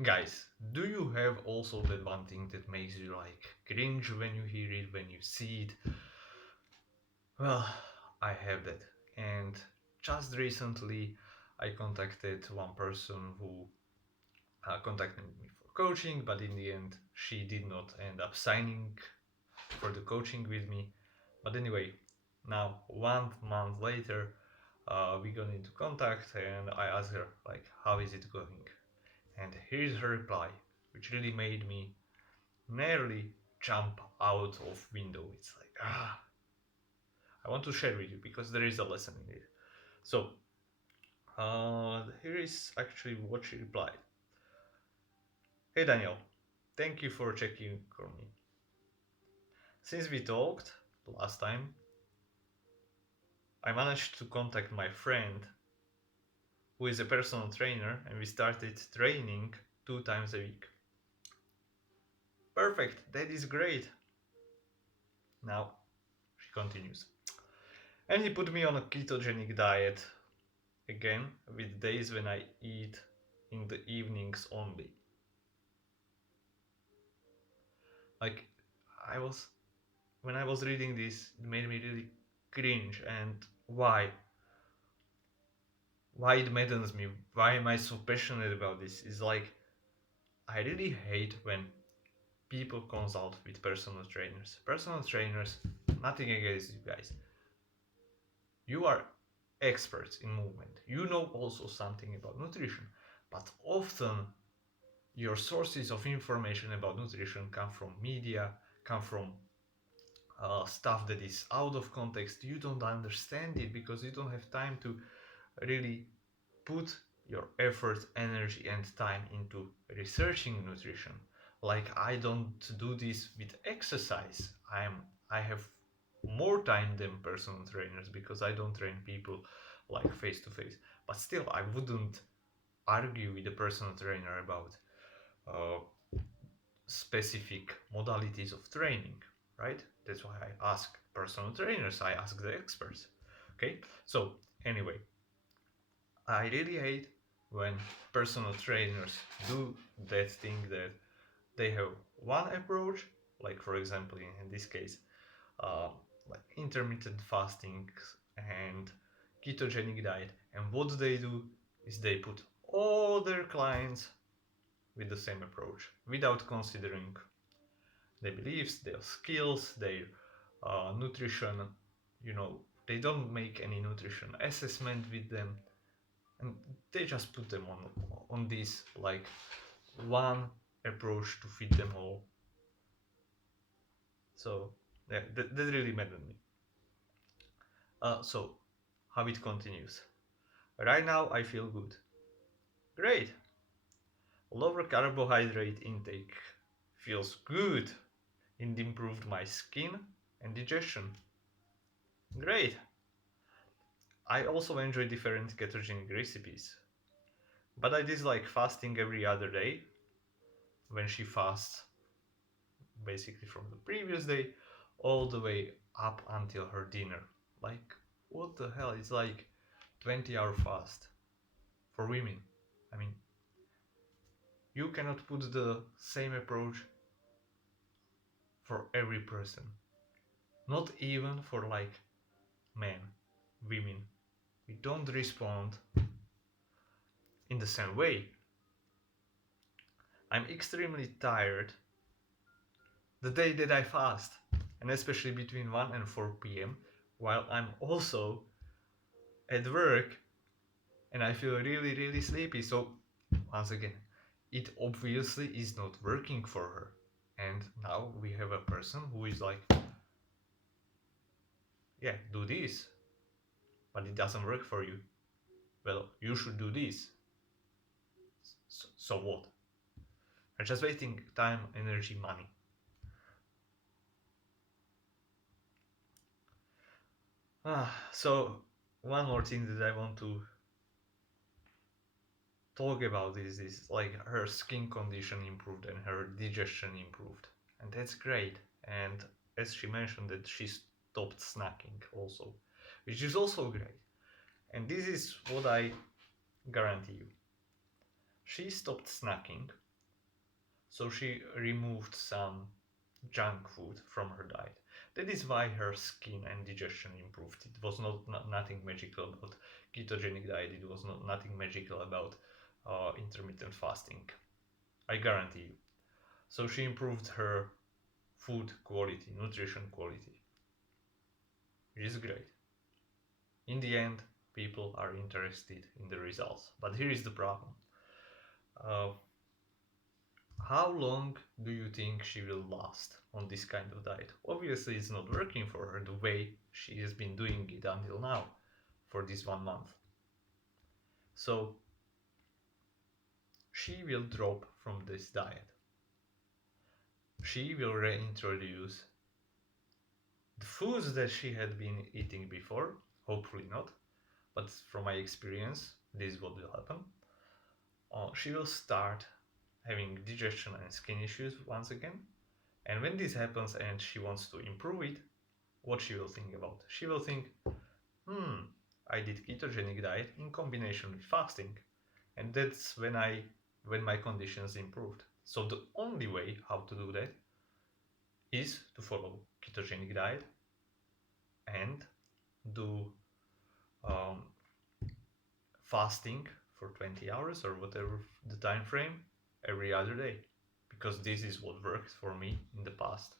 Guys, do you have also that one thing that makes you like cringe when you hear it, when you see it? Well, I have that. And just recently, I contacted one person who contacted me for coaching, but in the end, she did not end up signing for the coaching with me. But anyway, now 1 month later, we got into contact, and I asked her like, "How is it going?" And here's her reply, which really made me nearly jump out of window. It's like, I want to share with you because there is a lesson in it. So here is actually what she replied. Hey Daniel, thank you for checking on me. Since we talked last time, I managed to contact my friend who is a personal trainer, and we started training 2 times a week. Perfect, that is great. Now she continues. And he put me on a ketogenic diet again, with days when I eat in the evenings only. Like, I was, when I was reading this, it made me really cringe. And why? Why it maddens me? Why am I so passionate about this? Is like, I really hate when people consult with personal trainers. Personal trainers, nothing against you guys. You are experts in movement. You know also something about nutrition, but often your sources of information about nutrition come from media, come from stuff that is out of context. You don't understand it because you don't have time to really put your effort, energy, and time into researching nutrition. Like I don't do this with exercise. I have more time than personal trainers because I don't train people like face to face. But still, I wouldn't argue with a personal trainer about uh, specific modalities of training, right? That's why I ask personal trainers, I ask the experts. Okay, so anyway, I really hate when personal trainers do that thing that they have one approach, like for example, in this case, uh, like intermittent fasting and ketogenic diet, and what they do is they put all their clients with the same approach without considering their beliefs, their skills, their nutrition. You know, they don't make any nutrition assessment with them, and they just put them on this like one approach to fit them all. So yeah, that really maddened me. So how it continues. Right now I feel good. Great. Lower carbohydrate intake feels good. It improved my skin and digestion. Great. I also enjoy different ketogenic recipes, but I dislike fasting every other day when she fasts basically from the previous day all the way up until her dinner. Like, what the hell? It's like 20-hour fast for women. I mean, you cannot put the same approach for every person. Not even for like men, women. We don't respond in the same way. I'm extremely tired the day that I fast, and especially between 1 and 4 p.m., while I'm also at work and I feel really, really sleepy. So, once again, it obviously is not working for her. And now we have a person who is like, yeah, do this, but it doesn't work for you. Well, you should do this. So what? I'm just wasting time, energy, money. So, one more thing that I want to talk about is this, like her skin condition improved and her digestion improved, and that's great. And as she mentioned that she stopped snacking also, which is also great. And this is what I guarantee you: she stopped snacking So she removed some junk food from her diet. That is why her skin and digestion improved. It was not nothing magical about ketogenic diet. It was not nothing magical about intermittent fasting. I guarantee you. So she improved her food quality, nutrition quality, which is great. In the end, people are interested in the results. But here is the problem. Uh, how long do you think she will last on this kind of diet? Obviously, it's not working for her the way she has been doing it until now for this 1 month. So she will drop from this diet. She will reintroduce the foods that she had been eating before. Hopefully not, but from my experience, this is what will happen. She will start having digestion and skin issues once again. And when this happens and she wants to improve it, what she will think about? She will think, I did ketogenic diet in combination with fasting, and that's when my conditions improved. So the only way how to do that is to follow ketogenic diet and do um, fasting for 20 hours or whatever the time frame every other day, because this is what worked for me in the past.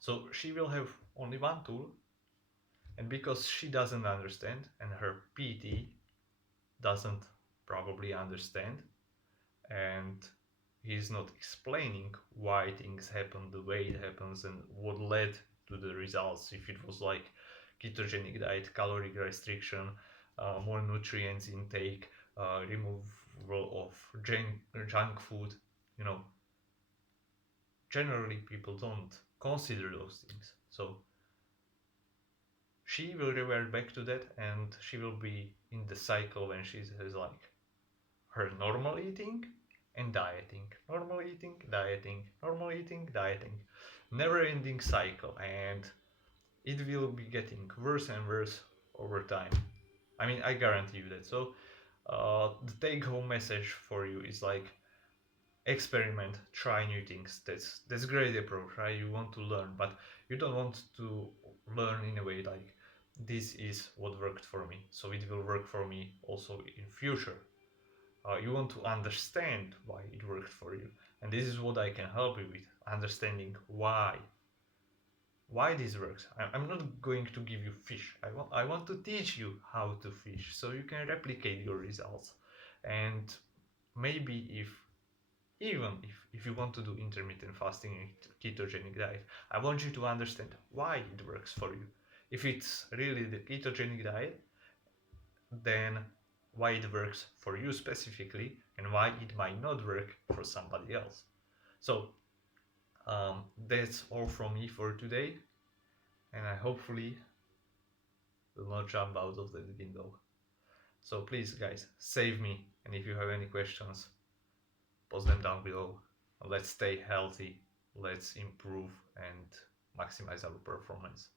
So she will have only one tool, and because she doesn't understand and her PT doesn't probably understand, and he's not explaining why things happen the way it happens and what led to the results, if it was like ketogenic diet, calorie restriction, more nutrients intake, removal of junk food, you know, generally people don't consider those things. So she will revert back to that, and she will be in the cycle when she has like her normal eating and dieting, normal eating, dieting, normal eating, dieting, never ending cycle, and it will be getting worse and worse over time. I mean, I guarantee you that. So the take home message for you is like, experiment, try new things. That's great approach, right? You want to learn, but you don't want to learn in a way like, this is what worked for me, so it will work for me also in future. You want to understand why it worked for you, and this is what I can help you with, understanding why this works. I'm not going to give you fish. I want to teach you how to fish so you can replicate your results. And maybe if you want to do intermittent fasting and ketogenic diet, I want you to understand why it works for you. If it's really the ketogenic diet, then why it works for you specifically and why it might not work for somebody else. So that's all from me for today, and I hopefully will not jump out of that window. So please, guys, save me, and if you have any questions, post them down below. Let's stay healthy, let's improve and maximize our performance.